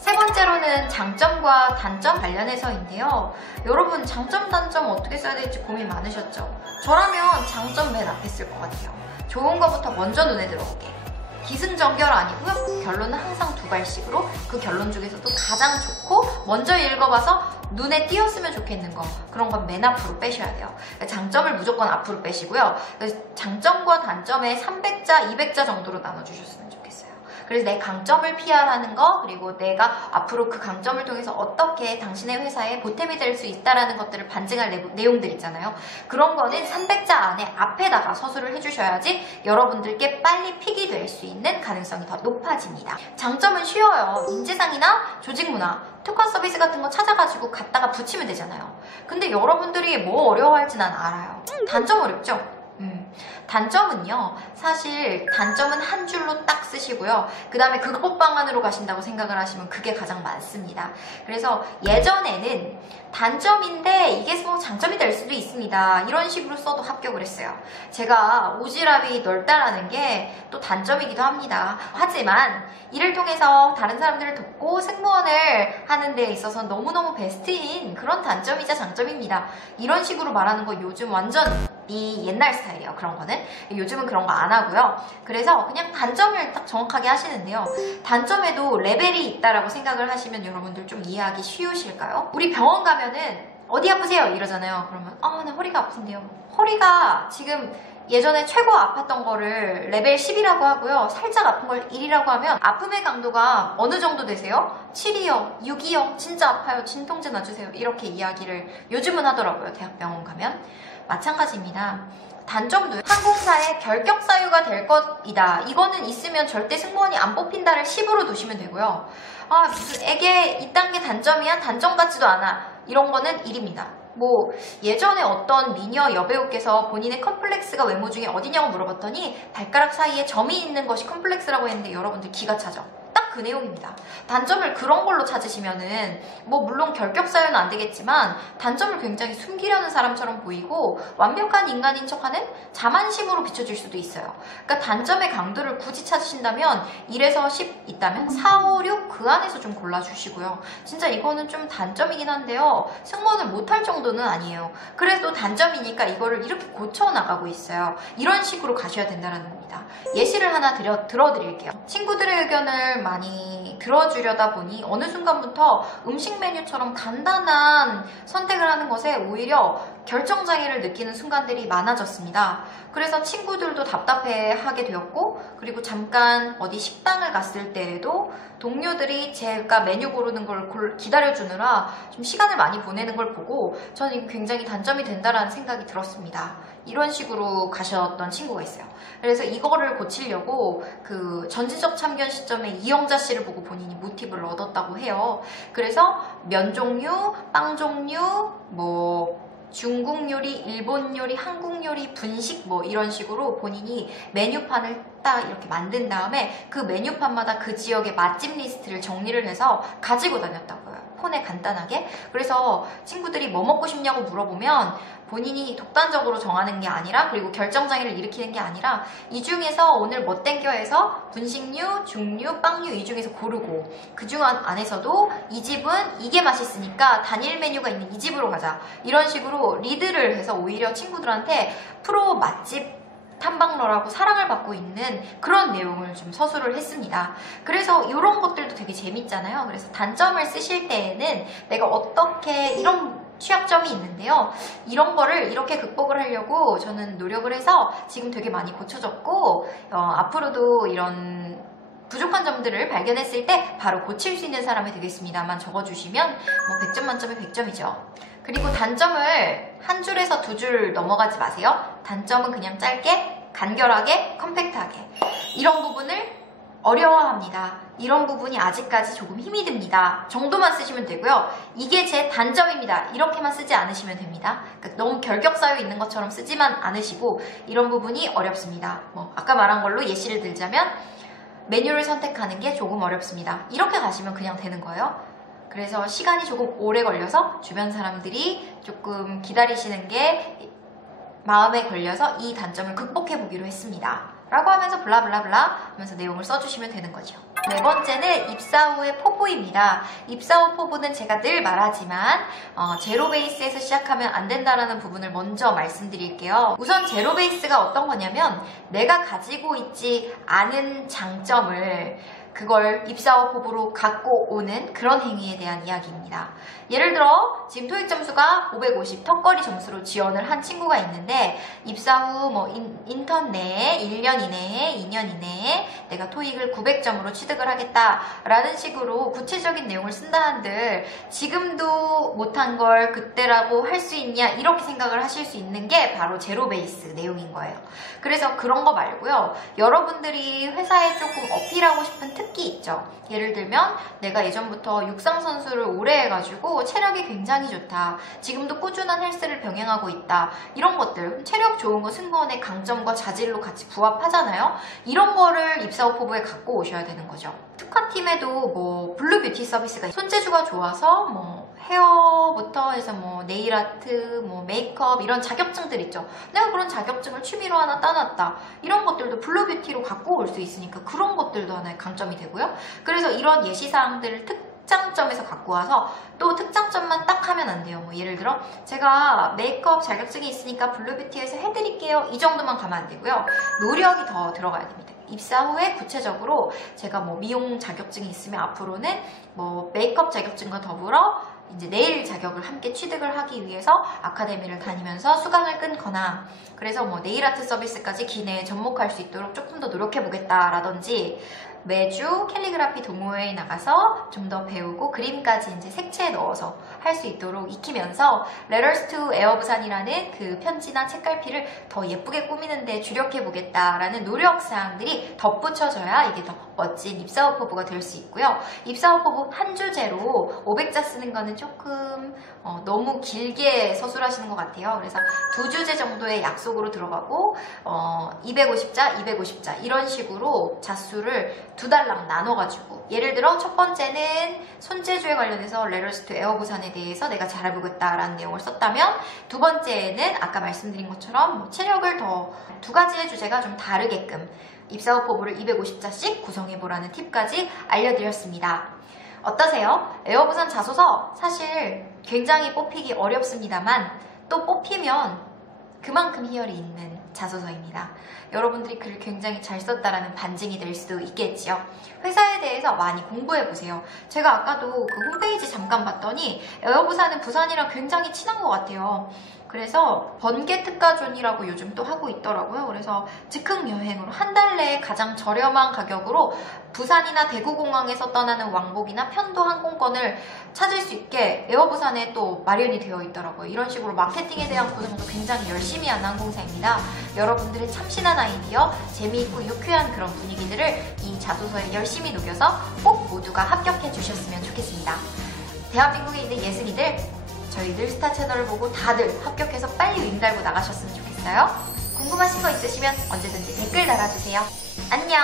세 번째로는 장점과 단점 관련해서인데요. 여러분 장점, 단점 어떻게 써야 될지 고민 많으셨죠? 저라면 장점 맨 앞에 쓸 것 같아요. 좋은 거부터 먼저 눈에 들어오게. 기승전결 아니고요. 결론은 항상 두 발씩으로 그 결론 중에서도 가장 좋고 먼저 읽어봐서 눈에 띄었으면 좋겠는 거, 그런 건 맨 앞으로 빼셔야 돼요. 장점을 무조건 앞으로 빼시고요. 장점과 단점에 300자, 200자 정도로 나눠주셨으면 좋겠어요. 그래서 내 강점을 PR하는 거, 그리고 내가 앞으로 그 강점을 통해서 어떻게 당신의 회사에 보탬이 될 수 있다라는 것들을 반증할 내용들 있잖아요. 그런 거는 300자 안에 앞에다가 서술을 해주셔야지 여러분들께 빨리 픽이 될 수 있는 가능성이 더 높아집니다. 장점은 쉬워요. 인재상이나 조직문화, 특화 서비스 같은 거 찾아가지고 갖다가 붙이면 되잖아요. 근데 여러분들이 뭐 어려워할지 난 알아요. 단점 어렵죠? 단점은요, 사실 단점은 한 줄로 딱 쓰시고요. 그 다음에 극복 방안으로 가신다고 생각을 하시면 그게 가장 많습니다. 그래서 예전에는 단점인데 이게 뭐 장점이 될 수도 있습니다, 이런 식으로 써도 합격을 했어요. 제가 오지랖이 넓다라는 게 또 단점이기도 합니다. 하지만 이를 통해서 다른 사람들을 돕고 승무원을 하는 데 있어서 너무너무 베스트인 그런 단점이자 장점입니다. 이런 식으로 말하는 거 요즘 완전 이 옛날 스타일이에요. 그런 거는 요즘은 그런 거 안 하고요. 그래서 그냥 단점을 딱 정확하게 하시는데요. 단점에도 레벨이 있다라고 생각을 하시면 여러분들 좀 이해하기 쉬우실까요? 우리 병원 가면은 어디 아프세요? 이러잖아요. 그러면 나 허리가 아픈데요. 허리가 지금 예전에 최고 아팠던 거를 레벨 10이라고 하고요. 살짝 아픈 걸 1이라고 하면 아픔의 강도가 어느 정도 되세요? 7이요, 6이요, 진짜 아파요, 진통제 놔주세요, 이렇게 이야기를 요즘은 하더라고요. 대학병원 가면. 마찬가지입니다. 단점도 항공사의 결격 사유가 될 것이다. 이거는 있으면 절대 승무원이 안 뽑힌다를 10으로 두시면 되고요. 무슨 이게 이딴 게 단점이야? 단점 같지도 않아. 이런 거는 1입니다. 뭐 예전에 어떤 미녀 여배우께서 본인의 컴플렉스가 외모 중에 어디냐고 물어봤더니 발가락 사이에 점이 있는 것이 컴플렉스라고 했는데 여러분들 기가 차죠? 딱 그 내용입니다. 단점을 그런 걸로 찾으시면은 뭐 물론 결격 사유는 안 되겠지만 단점을 굉장히 숨기려는 사람처럼 보이고 완벽한 인간인 척하는 자만심으로 비춰질 수도 있어요. 그러니까 단점의 강도를 굳이 찾으신다면 1에서 10 있다면 4, 5, 6 그 안에서 좀 골라주시고요. 진짜 이거는 좀 단점이긴 한데요. 승무원을 못할 정도는 아니에요. 그래도 단점이니까 이거를 이렇게 고쳐나가고 있어요. 이런 식으로 가셔야 된다는 겁니다. 예시를 하나 들어드릴게요. 친구들의 의견을 많이 들어주려다 보니 어느 순간부터 음식 메뉴처럼 간단한 선택을 하는 것에 오히려 결정장애를 느끼는 순간들이 많아졌습니다. 그래서 친구들도 답답해하게 되었고, 그리고 잠깐 어디 식당을 갔을 때에도 동료들이 제가 메뉴 고르는 걸 기다려주느라 좀 시간을 많이 보내는 걸 보고 저는 이게 굉장히 단점이 된다라는 생각이 들었습니다. 이런 식으로 가셨던 친구가 있어요. 그래서 이거를 고치려고 그 전지적 참견 시점에 이영자 씨를 보고 본인이 모티브를 얻었다고 해요. 그래서 면 종류, 빵 종류, 뭐 중국 요리, 일본 요리, 한국 요리, 분식 뭐 이런 식으로 본인이 메뉴판을 딱 이렇게 만든 다음에 그 메뉴판마다 그 지역의 맛집 리스트를 정리를 해서 가지고 다녔다고요. 폰에 간단하게. 그래서 친구들이 뭐 먹고 싶냐고 물어보면 본인이 독단적으로 정하는 게 아니라, 그리고 결정장애를 일으키는 게 아니라 이 중에서 오늘 뭐 땡겨 해서 분식류, 중류, 빵류 이 중에서 고르고 그 중 안에서도 이 집은 이게 맛있으니까 단일 메뉴가 있는 이 집으로 가자, 이런 식으로 리드를 해서 오히려 친구들한테 프로 맛집 탐방러라고 사랑을 받고 있는 그런 내용을 좀 서술을 했습니다. 그래서 이런 것들도 되게 재밌잖아요. 그래서 단점을 쓰실 때에는 내가 어떻게 이런 취약점이 있는데요. 이런 거를 이렇게 극복을 하려고 저는 노력을 해서 지금 되게 많이 고쳐졌고 앞으로도 이런 부족한 점들을 발견했을 때 바로 고칠 수 있는 사람이 되겠습니다만 적어주시면 뭐 100점 만점에 100점이죠. 그리고 단점을 한 줄에서 두 줄 넘어가지 마세요. 단점은 그냥 짧게, 간결하게, 컴팩트하게. 이런 부분을 어려워합니다. 이런 부분이 아직까지 조금 힘이 듭니다. 정도만 쓰시면 되고요. 이게 제 단점입니다. 이렇게만 쓰지 않으시면 됩니다. 그러니까 너무 결격 쌓여 있는 것처럼 쓰지만 않으시고 이런 부분이 어렵습니다. 뭐 아까 말한 걸로 예시를 들자면 메뉴를 선택하는 게 조금 어렵습니다. 이렇게 가시면 그냥 되는 거예요. 그래서 시간이 조금 오래 걸려서 주변 사람들이 조금 기다리시는 게 마음에 걸려서 이 단점을 극복해 보기로 했습니다. 라고 하면서 블라블라블라 하면서 내용을 써주시면 되는 거죠. 네 번째는 입사 후의 포부입니다. 입사 후 포부는 제가 늘 말하지만 제로 베이스에서 시작하면 안 된다라는 부분을 먼저 말씀드릴게요. 우선 제로 베이스가 어떤 거냐면 내가 가지고 있지 않은 장점을 그걸 입사 후 포부로 갖고 오는 그런 행위에 대한 이야기입니다. 예를 들어 지금 토익 점수가 550 턱걸이 점수로 지원을 한 친구가 있는데 입사 후 뭐 인턴 내에 1년 이내에 2년 이내에 내가 토익을 900점으로 취득을 하겠다라는 식으로 구체적인 내용을 쓴다 한들 지금도 못한 걸 그때라고 할 수 있냐 이렇게 생각을 하실 수 있는 게 바로 제로 베이스 내용인 거예요. 그래서 그런 거 말고요. 여러분들이 회사에 조금 어필하고 싶은 특기 있죠. 예를 들면 내가 예전부터 육상 선수를 오래 해가지고 체력이 굉장히 좋다. 지금도 꾸준한 헬스를 병행하고 있다. 이런 것들, 체력 좋은 거 승무원의 강점과 자질로 같이 부합하잖아요. 이런 거를 입사 후 포부에 갖고 오셔야 되는 거죠. 특화팀에도 뭐 블루 뷰티 서비스가 손재주가 좋아서 뭐 헤어부터 해서 뭐 네일 아트, 뭐 메이크업 이런 자격증들 있죠. 내가 그런 자격증을 취미로 하나 따놨다. 이런 것들도 블루 뷰티로 갖고 올 수 있으니까 그런 것들도 하나의 강점이 되고요. 그래서 이런 예시사항들을 특장점에서 갖고 와서 또 특장점만 딱 하면 안 돼요. 뭐 예를 들어 제가 메이크업 자격증이 있으니까 블루뷰티에서 해드릴게요. 이 정도만 가면 안 되고요. 노력이 더 들어가야 됩니다. 입사 후에 구체적으로 제가 뭐 미용 자격증이 있으면 앞으로는 뭐 메이크업 자격증과 더불어 이제 네일 자격을 함께 취득을 하기 위해서 아카데미를 다니면서 수강을 끊거나 그래서 뭐 네일 아트 서비스까지 기내에 접목할 수 있도록 조금 더 노력해 보겠다라든지 매주 캘리그라피 동호회에 나가서 좀 더 배우고 그림까지 이제 색채에 넣어서 할 수 있도록 익히면서 Letters to 에어 부산이라는 그 편지나 책갈피를 더 예쁘게 꾸미는 데 주력해 보겠다라는 노력사항들이 덧붙여져야 이게 더 멋진 입사 후 포부가 될 수 있고요. 입사 후 포부 한 주제로 500자 쓰는 거는 조금 너무 길게 서술하시는 것 같아요. 그래서 2주제 정도의 약속으로 들어가고 250자, 250자 이런 식으로 자수를 2달랑 나눠가지고 예를 들어 첫 번째는 손재주에 관련해서 Letters to 에어 부산에 대해서 내가 잘해보겠다라는 내용을 썼다면 두 번째는 아까 말씀드린 것처럼 뭐 체력을 더 2가지의 주제가 좀 다르게끔 입사 후 포부를 250자씩 구성해보라는 팁까지 알려드렸습니다. 어떠세요? 에어부산 자소서 사실 굉장히 뽑히기 어렵습니다만 또 뽑히면 그만큼 희열이 있는 자소서입니다. 여러분들이 글을 굉장히 잘 썼다라는 반증이 될 수도 있겠지요. 회사에 대해서 많이 공부해보세요. 제가 아까도 그 홈페이지 잠깐 봤더니 에어부산은 부산이랑 굉장히 친한 것 같아요. 그래서 번개 특가존이라고 요즘 또 하고 있더라고요. 그래서 즉흥 여행으로 한 달 내에 가장 저렴한 가격으로 부산이나 대구공항에서 떠나는 왕복이나 편도 항공권을 찾을 수 있게 에어부산에 또 마련이 되어 있더라고요. 이런 식으로 마케팅에 대한 구성도 굉장히 열심히 하는 항공사입니다. 여러분들의 참신한 아이디어, 재미있고 유쾌한 그런 분위기들을 이 자소서에 열심히 녹여서 꼭 모두가 합격해 주셨으면 좋겠습니다. 대한민국에 있는 예순이들 저희 늘스타 채널을 보고 다들 합격해서 빨리 윙 달고 나가셨으면 좋겠어요. 궁금하신 거 있으시면 언제든지 댓글 달아주세요. 안녕!